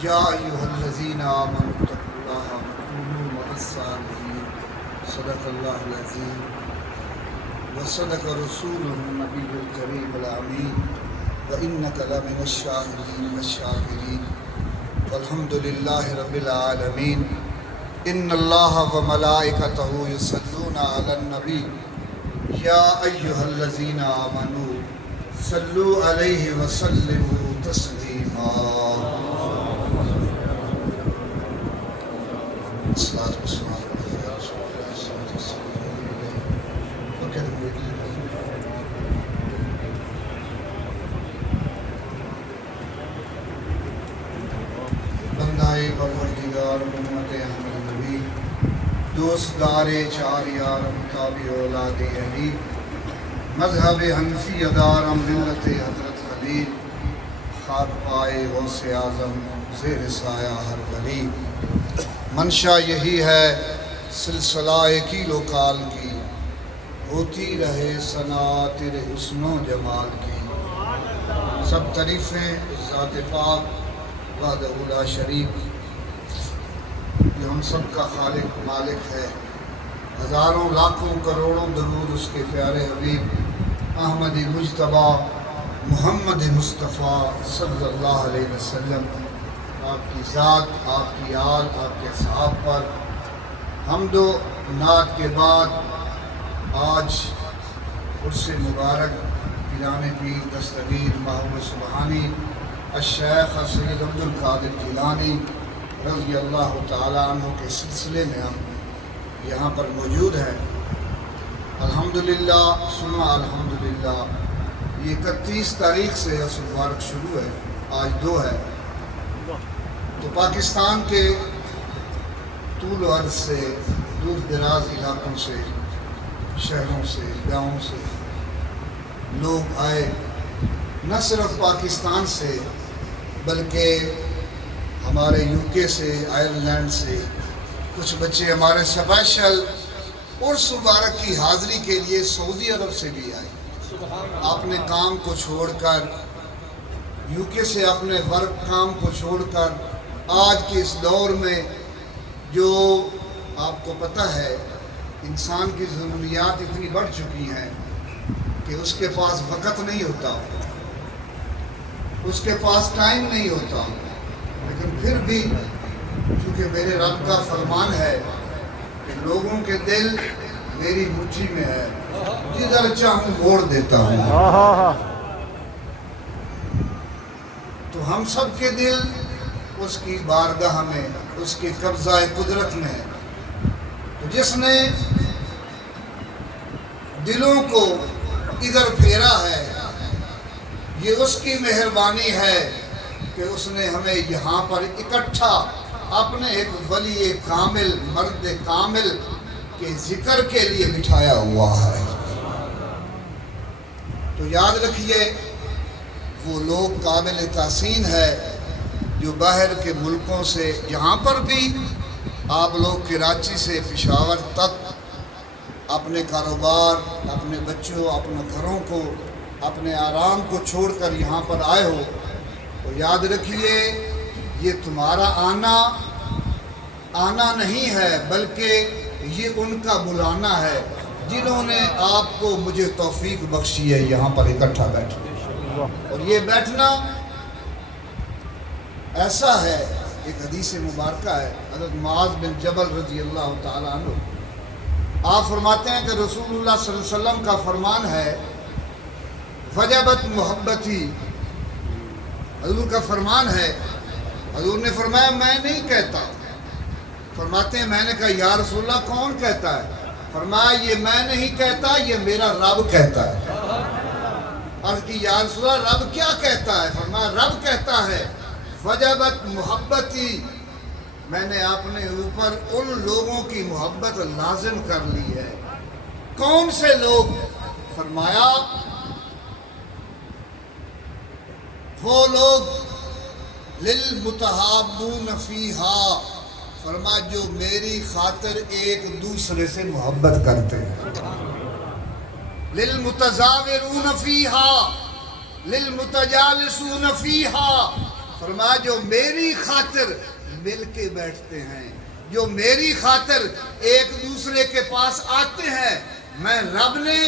یا ایھا الذین آمنوا اتقوا اللہ وکونوا مع الصادقین صدق اللہ العظیم وصدق رسولہ النبی الکریم الامین وانک لمن الشاہدین والشاکرین والحمد للہ رب العالمین ان اللہ وملائکتہ یصلون علی النبی یا ایھا الذین آمنوا صلوا علیہ وسلموا تسلیما بندائے پروردگار امت احمد نبی دوستدار چار یارم تابع اولاد علی مذہب حنفی ادارم ملت حضرت خلیل خاک پائے غوث اعظم زیر سایہ ہر ولی منشا یہی ہے سلسلہ کیل و کال کی ہوتی رہے ثنا تیرے حسن و جمال کی سب تعریفیں ذات پاک وحدہ لا شریک جو ہم سب کا خالق مالک ہے ہزاروں لاکھوں کروڑوں درود اس کے پیارے حبیب احمد مجتبیٰ محمد مصطفیٰ صلی اللہ علیہ وسلم آپ کی ذات آپ کی آل آپ کے اصحاب پر حمد و نعت کے بعد آج عرس مبارک پیران پیر دستگیر محمد سبحانی الشیخ سید عبد القادر جیلانی رضی اللہ تعالیٰ عنہ کے سلسلے میں ہم یہاں پر موجود ہیں الحمدللہ ثم الحمدللہ یہ 31 تاریخ سے عرس مبارک شروع ہے آج 2 ہے تو پاکستان کے طول و عرض سے دور دراز علاقوں سے شہروں سے گاؤں سے لوگ آئے نہ صرف پاکستان سے بلکہ ہمارے UK سے آئرلینڈ سے کچھ بچے ہمارے اسپیشل عرس مبارک کی حاضری کے لیے سعودی عرب سے بھی آئے اپنے کام کو چھوڑ کر UK سے اپنے ورک کام کو چھوڑ کر آج کے اس دور میں جو آپ کو پتہ ہے انسان کی ضروریات اتنی بڑھ چکی ہیں کہ اس کے پاس وقت نہیں ہوتا اس کے پاس ٹائم نہیں ہوتا لیکن پھر بھی چونکہ میرے رب کا فرمان ہے کہ لوگوں کے دل میری مٹھی میں ہے جدھر چاہوں موڑ دیتا ہوں تو ہم سب کے دل اس کی بارگاہ میں اس کے قبضہ قدرت میں ہے تو جس نے دلوں کو ادھر پھیرا ہے یہ اس کی مہربانی ہے کہ اس نے ہمیں یہاں پر اکٹھا اپنے ایک ولی کامل مرد کامل کے ذکر کے لیے بٹھایا ہوا ہے تو یاد رکھیے وہ لوگ قابل تحسین ہے جو باہر کے ملکوں سے یہاں پر بھی آپ لوگ کراچی سے پشاور تک اپنے کاروبار اپنے بچوں اپنے گھروں کو اپنے آرام کو چھوڑ کر یہاں پر آئے ہو تو یاد رکھیے یہ تمہارا آنا نہیں ہے بلکہ یہ ان کا بلانا ہے جنہوں نے آپ کو مجھے توفیق بخشی ہے یہاں پر اکٹھا بیٹھنا اور یہ بیٹھنا ایسا ہے ایک حدیث مبارکہ ہے حضرت معاذ بن جبل رضی اللہ تعالیٰ عنہ آپ فرماتے ہیں کہ رسول اللہ صلی اللہ علیہ وسلم کا فرمان ہے وجبت محبتی حضور کا فرمان ہے حضور نے فرمایا میں نہیں کہتا فرماتے ہیں میں نے کہا یا رسول اللہ کون کہتا ہے فرمایا یہ میں نہیں کہتا یہ میرا رب کہتا ہے عرض کی یا رسول اللہ رب کیا کہتا ہے فرمایا رب کہتا ہے وجبت محبتی میں نے اپنے اوپر ان لوگوں کی محبت لازم کر لی ہے کون سے لوگ فرمایا وہ لوگ للمتحابون فیہا فرمایا جو میری خاطر ایک دوسرے سے محبت کرتے ہیں للمتزاورون فیہا للمتجالسون فیہا فرمایا جو میری خاطر مل کے بیٹھتے ہیں، جو میری خاطر ایک دوسرے کے پاس آتے ہیں، میں رب نے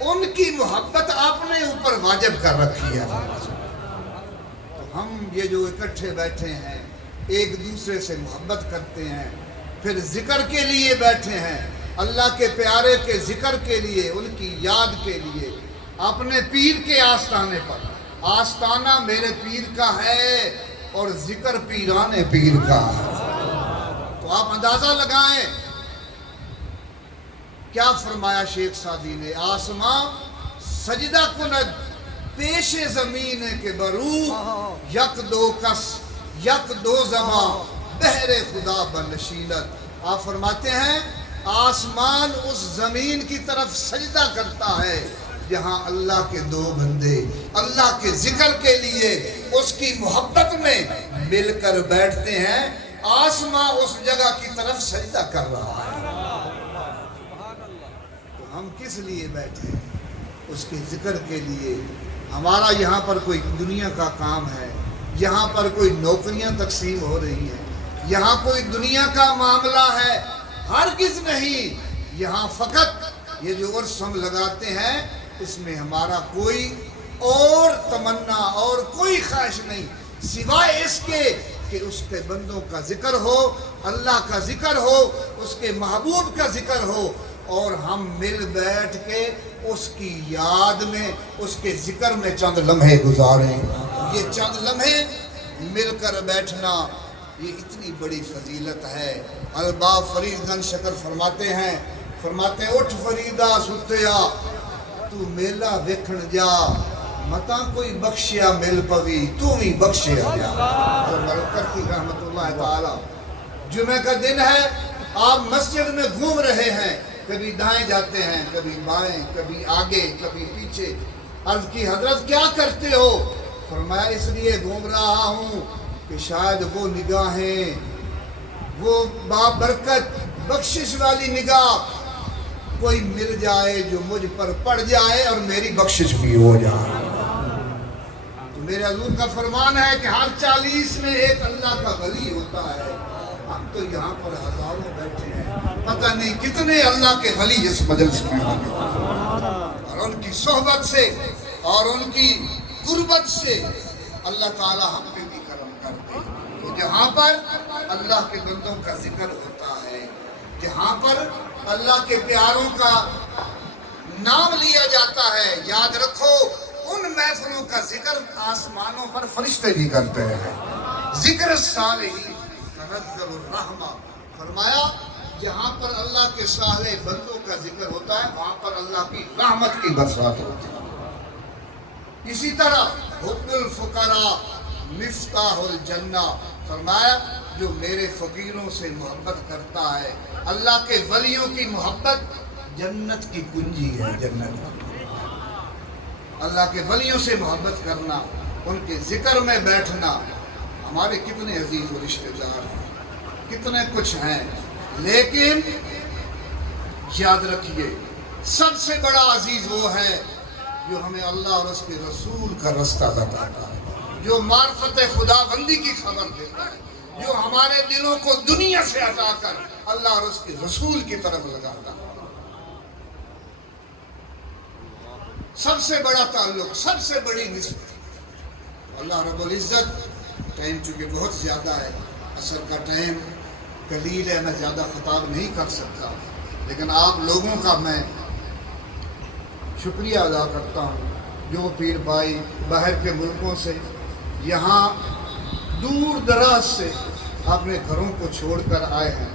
ان کی محبت اپنے اوپر واجب کر رکھی ہے۔ تو ہم یہ جو اکٹھے بیٹھے ہیں، ایک دوسرے سے محبت کرتے ہیں، پھر ذکر کے لیے بیٹھے ہیں، اللہ کے پیارے کے ذکر کے لیے، ان کی یاد کے لیے، اپنے پیر کے آستانے پر۔ آستانہ میرے پیر کا ہے اور ذکر پیران پیر کا ہے۔ تو آپ اندازہ لگائیں کیا فرمایا شیخ سعدی نے، آسماں سجدہ کند پیش زمین کے برو، یک دو کس یک دو زباں بہر خدا بنشینت۔ آپ فرماتے ہیں آسمان اس زمین کی طرف سجدہ کرتا ہے جہاں اللہ کے دو بندے اللہ کے ذکر کے لیے اس کی محبت میں مل کر بیٹھتے ہیں، آسمان اس جگہ کی طرف سجدہ کر رہا ہے۔ تو ہم کس لیے بیٹھے ہیں؟ اس کے ذکر کے لیے۔ ہمارا یہاں پر کوئی دنیا کا کام ہے، یہاں پر کوئی نوکریاں تقسیم ہو رہی ہیں، یہاں کوئی دنیا کا معاملہ ہے، ہرگز نہیں۔ یہاں فقط یہ جو عرس ہم لگاتے ہیں، اس میں ہمارا کوئی اور تمنا اور کوئی خواہش نہیں سوائے اس کے کہ اس کے بندوں کا ذکر ہو، اللہ کا ذکر ہو، اس کے محبوب کا ذکر ہو، اور ہم مل بیٹھ کے اس کی یاد میں، اس کے ذکر میں چند لمحے گزاریں۔ یہ چند لمحے مل کر بیٹھنا، یہ اتنی بڑی فضیلت ہے۔ الباب فرید گنج شکر فرماتے ہیں اٹھ فریدہ ستیا تو میلہ ویکھن جا، متا کوئی بخشیا مل پوی تو ہی بخشیا جا۔ کرتی رحمت اللہ تعالی، جمعہ کا دن ہے، آپ مسجد میں گھوم رہے ہیں، کبھی دائیں جاتے ہیں، کبھی بائیں، کبھی آگے، کبھی پیچھے۔ عرض کی حضرت کیا کرتے ہو؟ فرمایا اس لیے گھوم رہا ہوں کہ شاید وہ نگاہیں، وہ بابرکت بخشش والی نگاہ کوئی مل جائے جو مجھ پر پڑ جائے اور میری بخشش بھی ہو جائے۔ تو میرے حضور کا فرمان ہے کہ ہر 40 میں ایک اللہ کا ولی ہوتا ہے۔ ہم تو یہاں پر ہزاروں بیٹھے ہیں، پتہ نہیں کتنے اللہ کے ولی اس مجلس میں ہوں گے، اور ان کی صحبت سے اور ان کی قربت سے اللہ تعالی ہم پہ بھی کرم کرتے ہیں۔ تو جہاں پر اللہ کے بندوں کا ذکر ہوتا ہے، جہاں پر اللہ کے پیاروں کا نام لیا جاتا ہے، یاد رکھو ان محفلوں کا ذکر آسمانوں پر فرشتے بھی کرتے ہیں۔ ذکر صالحین تنزل الرحمہ، فرمایا جہاں پر اللہ کے صالح بندوں کا ذکر ہوتا ہے وہاں پر اللہ کی رحمت کی برسات ہوتی ہے۔ اسی طرح حب الفقراء مفتاح الجنہ، فرمایا جو میرے فقیروں سے محبت کرتا ہے، اللہ کے ولیوں کی محبت جنت کی کنجی ہے۔ جنت، اللہ کے ولیوں سے محبت کرنا، ان کے ذکر میں بیٹھنا۔ ہمارے کتنے عزیز و رشتہ دار ہیں، کتنے کچھ ہیں، لیکن یاد رکھیے سب سے بڑا عزیز وہ ہے جو ہمیں اللہ اور اس کے رسول کا رستہ بتاتا ہے، جو معرفت خدا بندی کی خبر دیتا ہے، جو ہمارے دلوں کو دنیا سے ہٹا کر اللہ اور اس کے رسول کی طرف لگاتا ہے۔ سب سے بڑا تعلق، سب سے بڑی نسبت اللہ رب العزت۔ ٹائم چونکہ بہت زیادہ ہے، عصر کا ٹائم قلیل ہے، میں زیادہ خطاب نہیں کر سکتا، لیکن آپ لوگوں کا میں شکریہ ادا کرتا ہوں جو پیر بھائی باہر کے ملکوں سے، یہاں دور دراز سے اپنے گھروں کو چھوڑ کر آئے ہیں۔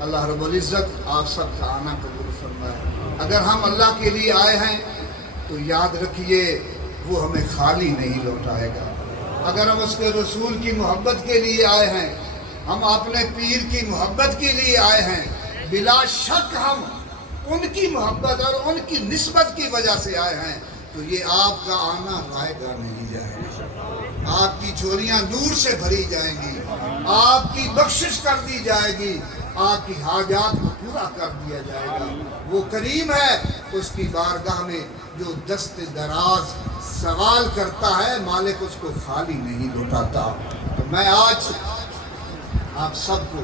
اللہ رب العزت آپ سب کا آنا قبول فرمائے۔ اگر ہم اللہ کے لیے آئے ہیں تو یاد رکھیے وہ ہمیں خالی نہیں لوٹائے گا۔ اگر ہم اس کے رسول کی محبت کے لیے آئے ہیں، ہم اپنے پیر کی محبت کے لیے آئے ہیں، بلا شک ہم ان کی محبت اور ان کی نسبت کی وجہ سے آئے ہیں، تو یہ آپ کا آنا رائے گا نہیں جائے گا۔ آپ کی جھولیاں نور سے بھری جائیں گی، آپ کی بخشش کر دی جائے گی، آپ کی حاجات پورا کر دیا جائے گا۔ وہ کریم ہے، اس کی بارگاہ میں جو دست دراز سوال کرتا ہے، مالک اس کو خالی نہیں لوٹاتا۔ تو میں آج آپ سب کو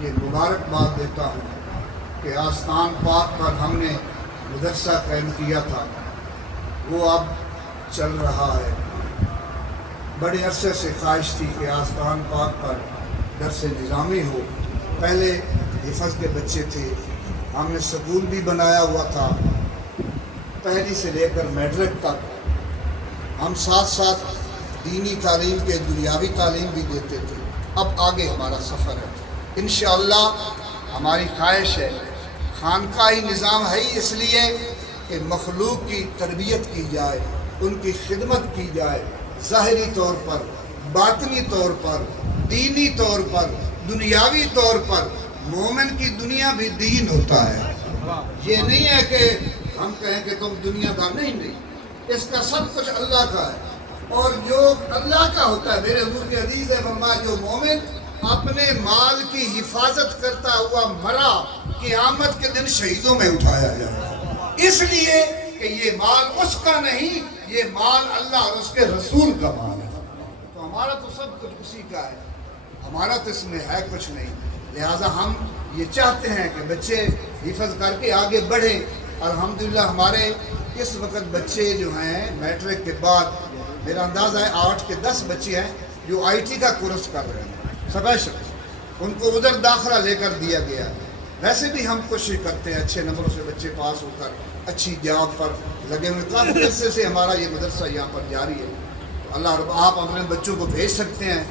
یہ مبارکباد دیتا ہوں کہ آستان پاک پر ہم نے مدرسہ قائم کیا تھا، وہ اب چل رہا ہے۔ بڑے عرصے سے خواہش تھی کہ آستان پاک پر درس نظامی ہو۔ پہلے حفظ کے بچے تھے، ہم نے سکول بھی بنایا ہوا تھا، پہلی سے لے کر میٹرک تک ہم ساتھ ساتھ دینی تعلیم کے دنیاوی تعلیم بھی دیتے تھے۔ اب آگے ہمارا سفر ہے، انشاءاللہ ہماری خواہش ہے، خانقاہی نظام ہے ہی اس لیے کہ مخلوق کی تربیت کی جائے، ان کی خدمت کی جائے، ظاہری طور پر، باطنی طور پر، دینی طور پر، دنیاوی طور پر۔ مومن کی دنیا بھی دین ہوتا ہے، یہ نہیں ہے کہ ہم کہیں کہ تم دنیا دار، نہیں، اس کا سب کچھ اللہ کا ہے، اور جو اللہ کا ہوتا ہے، میرے حضور کی حدیث ہے، فرمایا جو مومن اپنے مال کی حفاظت کرتا ہوا مرا، قیامت کے دن شہیدوں میں اٹھایا جائے، اس لیے کہ یہ مال اس کا نہیں، یہ مال اللہ اور اس کے رسول کا مال ہے۔ تو ہمارا تو سب کچھ اسی کا ہے، ہمارا تو اس میں ہے کچھ نہیں، لہٰذا ہم یہ چاہتے ہیں کہ بچے حفظ کر کے آگے بڑھیں۔ الحمدللہ ہمارے اس وقت بچے جو ہیں میٹرک کے بعد، میرا اندازہ ہے 8 کے 10 بچے ہیں جو آئی ٹی کا کورس کر رہے ہیں اسپیشل، ان کو ادھر داخلہ لے کر دیا گیا ہے۔ ویسے بھی ہم کوشش کرتے ہیں اچھے نمبروں سے بچے پاس ہو کر اچھی جاب پر لگے ہوئے، کافی عرصے سے ہمارا یہ مدرسہ یہاں پر جاری ہے۔ تو اللہ رب، آپ اپنے بچوں کو بھیج سکتے ہیں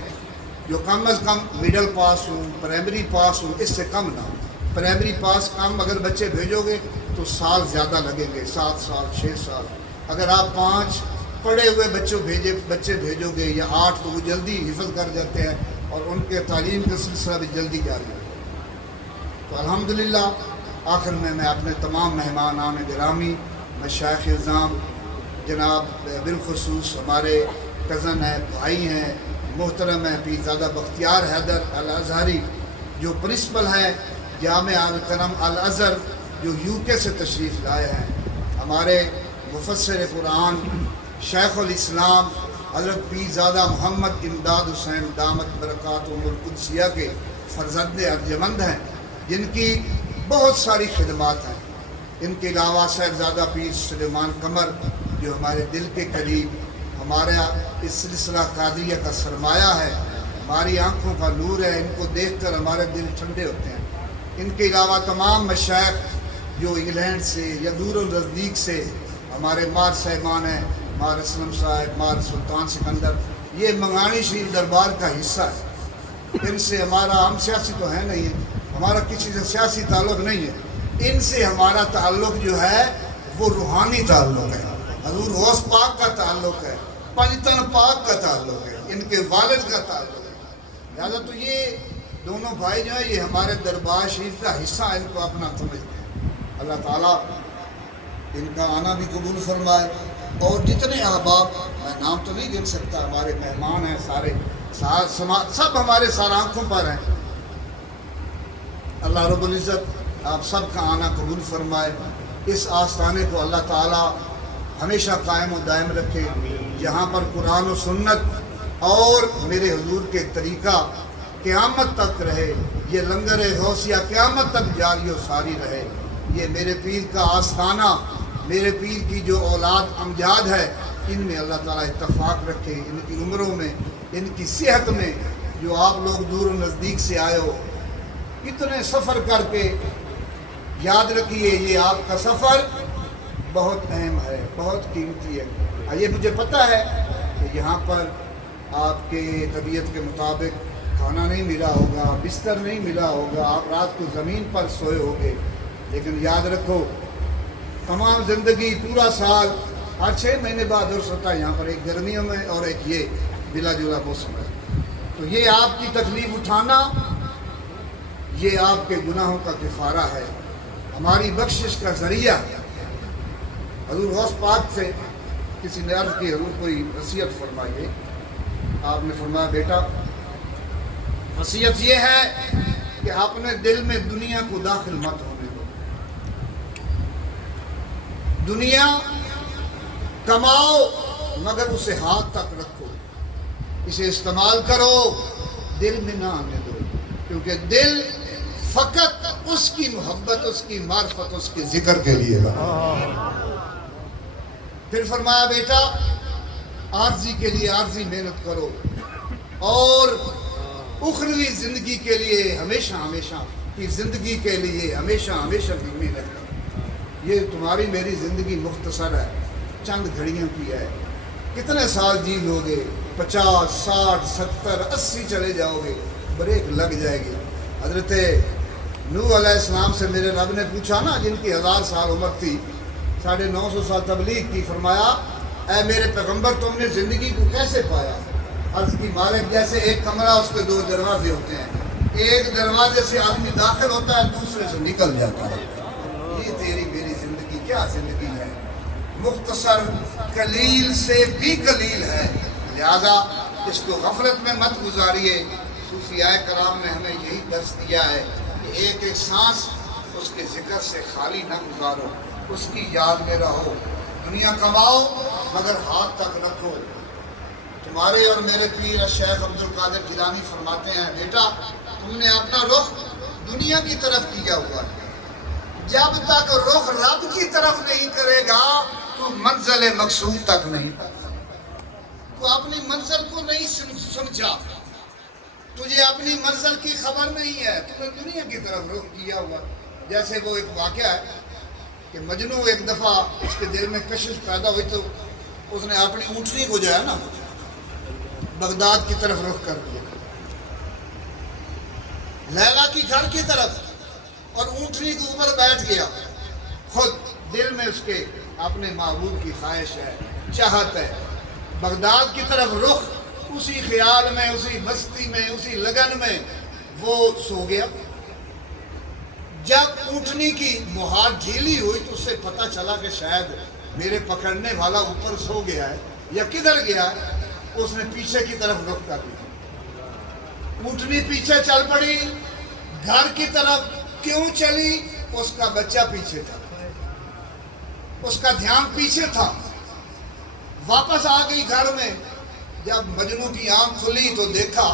جو کم از کم میڈل پاس ہوں، پرائمری پاس ہوں، اس سے کم نہ ہو۔ پرائمری پاس کم اگر بچے بھیجو گے تو سال زیادہ لگیں گے، 7 سال 6 سال۔ اگر آپ 5 پڑھے ہوئے بچے بھیجو گے یا 8 تو وہ جلدی حفظ کر جاتے ہیں اور ان کے تعلیم کا سلسلہ بھی جلدی جاری ہوتا ہے۔ تو الحمدللہ آخر میں اپنے تمام مہمانان گرامی، مشائخ اعظام، جناب بالخصوص ہمارے کزن ہیں، بھائی ہیں، محترم ہیں پیرزادہ بختیار حیدر الازہری جو پرنسپل ہیں جامعہ الکرم الازہر، جو UK سے تشریف لائے ہیں، ہمارے مفسر قرآن شیخ الاسلام حضرت پیرزادہ محمد امداد حسین دامت برکاتہم القدسیہ کے فرزند ارجمند ہیں، جن کی بہت ساری خدمات ہیں۔ ان کے علاوہ صاحبزادہ پیر سلیمان قمر جو ہمارے دل کے قریب، ہمارا اس سلسلہ قادریہ کا سرمایہ ہے، ہماری آنکھوں کا نور ہے، ان کو دیکھ کر ہمارے دل ٹھنڈے ہوتے ہیں۔ ان کے علاوہ تمام مشائخ جو انگلینڈ سے یا دور و نزدیک سے، ہمارے مار صاحبان ہیں، مار اسلم صاحب، مار سلطان سکندر، یہ منگانی شریف دربار کا حصہ ہے۔ ان سے ہمارا، ہم سیاسی تو ہے نہیں ہے، ہمارا کسی سے سیاسی تعلق نہیں ہے، ان سے ہمارا تعلق جو ہے وہ روحانی تعلق ہے، حضور غوث پاک کا تعلق ہے، پنجتن پاک کا تعلق ہے، ان کے والد کا تعلق ہے۔ لہٰذا تو یہ دونوں بھائی جو ہیں یہ ہمارے دربار شریف کا حصہ، ان کو اپنا سمجھتے ہیں۔ اللہ تعالیٰ ان کا آنا بھی قبول فرمائے، اور جتنے احباب، میں نام تو نہیں گن سکتا، ہمارے مہمان ہیں سارے، سب ہمارے سارے آنکھوں پر ہیں۔ اللہ رب العزت آپ سب کا آنا قبول فرمائے، اس آستانے کو اللہ تعالیٰ ہمیشہ قائم و دائم رکھے، جہاں پر قرآن و سنت اور میرے حضور کے طریقہ قیامت تک رہے، یہ لنگر غوثیہ قیامت تک جاری و ساری رہے۔ یہ میرے پیر کا آستانہ، میرے پیر کی جو اولاد امجاد ہے، ان میں اللہ تعالیٰ اتفاق رکھے، ان کی عمروں میں، ان کی صحت میں۔ جو آپ لوگ دور و نزدیک سے آئے ہو، اتنے سفر کر کے، یاد رکھیے یہ آپ کا سفر بہت اہم ہے، بہت قیمتی ہے۔ یہ مجھے پتہ ہے کہ یہاں پر آپ کے طبیعت کے مطابق کھانا نہیں ملا ہوگا، بستر نہیں ملا ہوگا، آپ رات کو زمین پر سوئے ہوگے، لیکن یاد رکھو تمام زندگی پورا سال ہر 6 مہینے بعد عرس ہوتا ہے یہاں پر، ایک گرمیوں میں اور ایک یہ بلا جلا موسم ہے۔ تو یہ آپ کی تکلیف اٹھانا، یہ آپ کے گناہوں کا کفارہ ہے، ہماری بخشش کا ذریعہ ہے۔ حضور غوث پاک سے کسی نے عرض کی، حضور کوئی وصیت فرمائیے۔ آپ نے فرمایا بیٹا وصیت یہ ہے کہ کہ اپنے دل میں دنیا کو داخل مت ہونے دو. دنیا کماؤ مگر اسے ہاتھ تک رکھو، اسے استعمال کرو، دل میں نہ آنے دو، کیونکہ دل فقط اس کی محبت، اس کی معرفت، اس کے ذکر کے لیے بنا. پھر فرمایا بیٹا عارضی کے لیے عارضی محنت کرو اور اخروی زندگی کے لیے ہمیشہ ہمیشہ کی زندگی کے لیے ہمیشہ ہمیشہ کی محنت کرو. یہ تمہاری میری زندگی مختصر ہے، چند گھڑیوں کی ہے. کتنے سال جی لو گے؟ 50 60 70 80 چلے جاؤ گے، بریک لگ جائے گی. حضرت نوح علیہ السلام سے میرے رب نے پوچھا نا، جن کی 1000 سال عمر تھی، 950 سال تبلیغ کی، فرمایا اے میرے پیغمبر تم نے زندگی کو کیسے پایا؟ عرض کی مالک جیسے ایک کمرہ اس کے 2 دروازے ہوتے ہیں، ایک دروازے سے آدمی داخل ہوتا ہے، دوسرے سے نکل جاتا ہے. یہ تیری میری زندگی کیا زندگی ہے؟ مختصر، قلیل سے بھی قلیل ہے. لہذا اس کو غفلت میں مت گزاریے. صوفیاء کرام نے ہمیں یہی درس دیا ہے کہ ایک ایک سانس اس کے ذکر سے خالی نہ گزارو، اس کی یاد میں رہو. دنیا کماؤ مگر ہاتھ تک رکھو. تمہارے اور میرے پیر شیخ عبد القادر جیلانی فرماتے ہیں بیٹا تم نے اپنا رخ دنیا کی طرف کیا ہوا ہے، جب تک رخ رب کی طرف نہیں کرے گا تو منزل مقصود تک نہیں. تو اپنی منزل کو نہیں سمجھا، تجھے اپنی منزل کی خبر نہیں ہے، تم نے دنیا کی طرف رخ کیا ہوا. جیسے وہ ایک واقعہ ہے کہ مجنو ایک دفعہ اس کے دل میں کشش پیدا ہوئی تو اس نے اپنی اونٹنی کو جو ہے نا بغداد کی طرف رخ کر دیا، لیلا کی گھر کی طرف، اور اونٹنی کے اوپر بیٹھ گیا. خود دل میں اس کے اپنے محبوب کی خواہش ہے، چاہت ہے، بغداد کی طرف رخ. اسی خیال میں، اسی مستی میں، اسی لگن میں وہ سو گیا. جب اونٹنی کی مہار ڈھیلی ہوئی تو اسے پتہ چلا کہ شاید میرے پکڑنے والا اوپر سو گیا ہے یا کدھر گیا ہے. اس نے پیچھے کی طرف رخ کر دیا. اونٹنی پیچھے چل پڑی گھر کی طرف. کیوں چلی؟ اس کا بچہ پیچھے تھا، اس کا دھیان پیچھے تھا. واپس آ گئی گھر میں. جب مجنو کی آنکھ کھلی تو دیکھا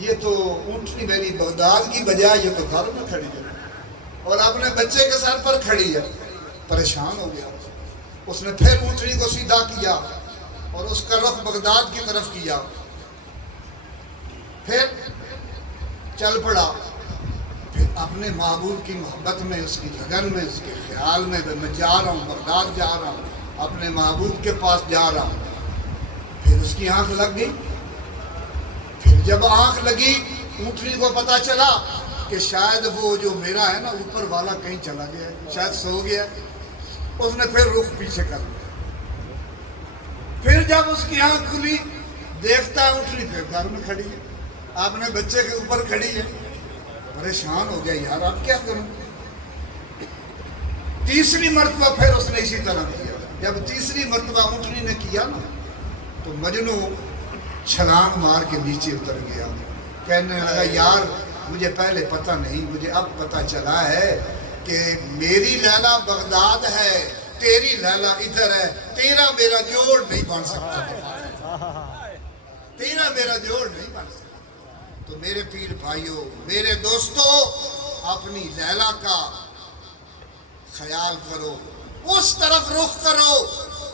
یہ تو اونٹنی میری بغداد کی بجائے یہ تو گھر میں کھڑی ہے اور اپنے بچے کے سر پر کھڑی ہے. پریشان ہو گیا. اس نے پھر اونٹنی کو سیدھا کیا اور اس کا رخ بغداد کی طرف کیا. پھر چل پڑا. پھر اپنے محبوب کی محبت میں، اس کی لگن میں، اس کے خیال میں میں جا رہا ہوں، بغداد جا رہا ہوں، اپنے محبوب کے پاس جا رہا ہوں. پھر اس کی آنکھ لگ گئی. پھر جب آنکھ لگی اونٹنی کو پتا چلا کہ شاید وہ جو میرا ہے نا اوپر والا کہیں چلا گیا ہے، شاید سو گیا. اس نے پھر رخ پیچھے کر لیا. پھر جب اس کی آنکھ کھلی دیکھتا ہے اونٹنی پھر گھر میں کھڑی ہے، اپنے بچے کے اوپر کھڑی ہے. پریشان ہو گیا، یار اب کیا کروں. تیسری مرتبہ پھر اس نے اسی طرح کیا. جب تیسری مرتبہ اونٹنی نے کیا نا تو مجنو چھلانگ مار کے نیچے اتر گیا. کہنے لگا یار مجھے پہلے پتہ نہیں، مجھے اب پتہ چلا ہے کہ میری لیلا بغداد ہے، تیری لیلا ادھر ہے. تیرا میرا جوڑ نہیں بن سکتا، تیرا میرا جوڑ نہیں بن سکتا. تو میرے پیر بھائیوں، میرے دوستو، اپنی لیلا کا خیال کرو، اس طرف رخ کرو.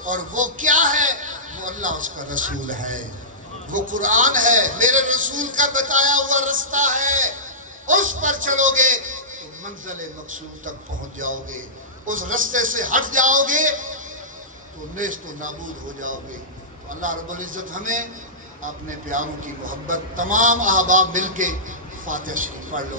اور وہ کیا ہے؟ وہ اللہ، اس کا رسول ہے، وہ قرآن ہے، میرے رسول کا بتایا ہوا رستہ ہے. اس پر چلو گے تو منزل مقصود تک پہنچ جاؤ گے. اس رستے سے ہٹ جاؤ گے تو نیست و نابود ہو جاؤ گے. تو اللہ رب العزت ہمیں اپنے پیاروں کی محبت. تمام احباب مل کے فاتحہ شریف پڑھ لو.